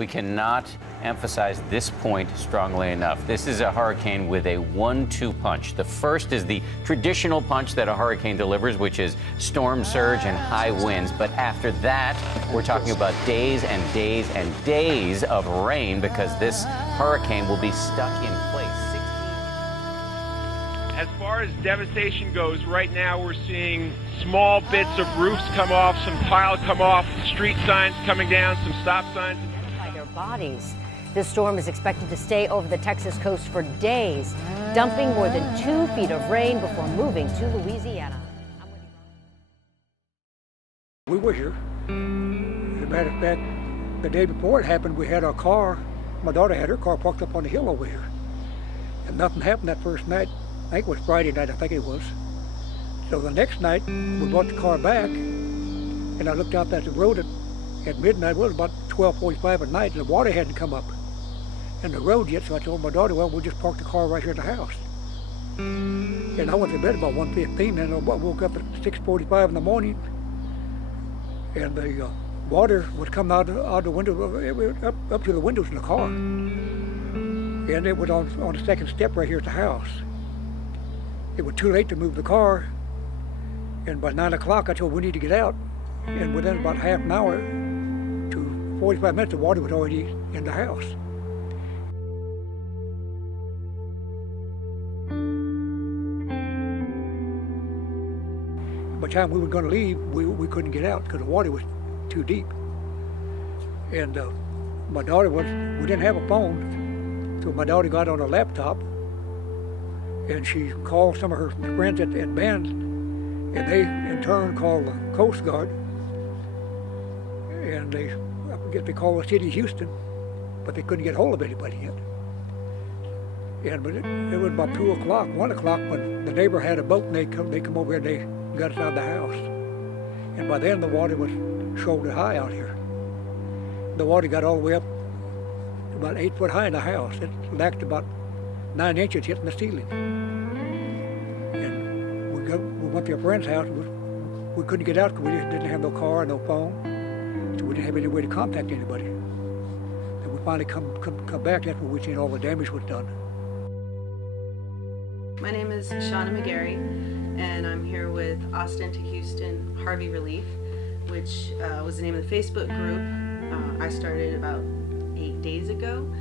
We cannot emphasize this point strongly enough. This is a hurricane with a 1-2 punch. The first is the traditional punch that a hurricane delivers, which is storm surge and high winds. But after that, we're talking about days and days and days of rain because this hurricane will be stuck in place. As far as devastation goes, right now we're seeing small bits of roofs come off, some tile come off, street signs coming down, some stop signs. Bodies. This storm is expected to stay over the Texas coast for days, dumping more than 2 feet of rain before moving to Louisiana. We were here. As a matter of fact, the day before it happened, we had our car, my daughter had her car parked up on the hill over here. And nothing happened that first night. I think it was Friday night, I think it was. So the next night, we brought the car back, and I looked out at the road at midnight. It was about 12:45 at night, and the water hadn't come up in the road yet, so I told my daughter, well, we'll just park the car right here at the house. And I went to bed about 1:15, and I woke up at 6:45 in the morning, and the water was coming out the window, up to the windows in the car. And it was on the second step right here at the house. It was too late to move the car, and by 9 o'clock I told her we need to get out, and within about half an hour to 45 minutes, the water was already in the house. By the time we were going to leave, we couldn't get out because the water was too deep. And my daughter we didn't have a phone, so my daughter got on a laptop and she called some of her friends at Bend, and they in turn called the Coast Guard, and I forget they called the city of Houston, but they couldn't get hold of anybody yet. And it was about 2 o'clock, 1 o'clock when the neighbor had a boat, and they come over here and they got us out of the house. And by then the water was shoulder high out here. The water got all the way up about 8 foot high in the house. It lacked about 9 inches hitting the ceiling. And we went to a friend's house. We couldn't get out because we didn't have no car, no phone, so we didn't have any way to contact anybody. And we finally come back. That's when we seen all the damage was done. My name is Shauna McGarry, and I'm here with Austin to Houston Harvey Relief, which was the name of the Facebook group I started about 8 days ago,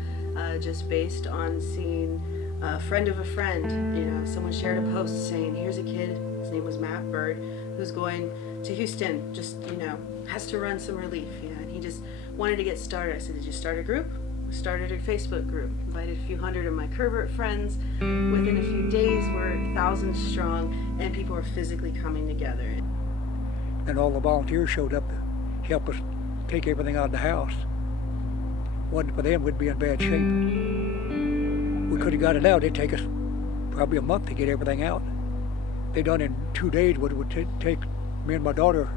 just based on seeing a friend of a friend. You know, someone shared a post saying, here's a kid, his name was Matt Bird, who's going to Houston, just, you know, has to run some relief, you know, and he just wanted to get started. I said, did you start a group? We started a Facebook group, invited a few hundred of my Curvert friends. Within a few days, we're thousands strong, and people are physically coming together. And all the volunteers showed up to help us take everything out of the house. Wasn't for them, we'd be in bad shape. We could have got it out. It'd take us probably a month to get everything out. They done in 2 days what it would take me and my daughter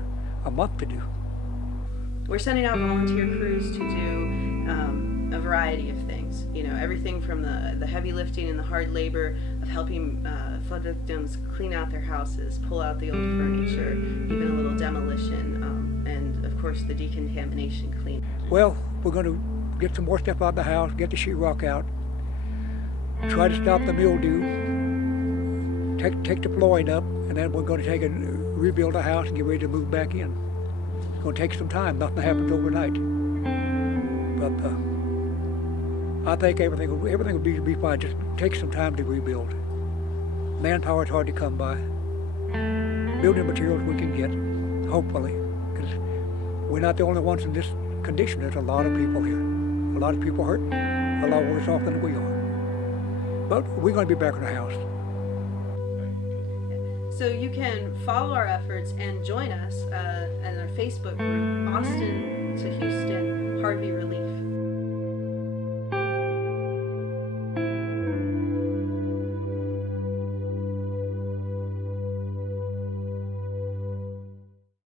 a month to do. We're sending out volunteer crews to do a variety of things. You know, everything from the heavy lifting and the hard labor of helping flood victims clean out their houses, pull out the old furniture, even a little demolition, and of course the decontamination clean. Well, we're going to get some more stuff out of the house, get the sheetrock out, try to stop the mildew, take the flooring up, and then we're going to rebuild the house and get ready to move back in. It's going to take some time. Nothing happens overnight. But I think everything will be fine. Just take some time to rebuild. Manpower is hard to come by. Building materials we can get, hopefully, because we're not the only ones in this condition. There's a lot of people here. A lot of people hurt, a lot worse off than we are. But we're going to be back in the house. So you can follow our efforts and join us in our Facebook group, Austin to Houston Harvey Relief.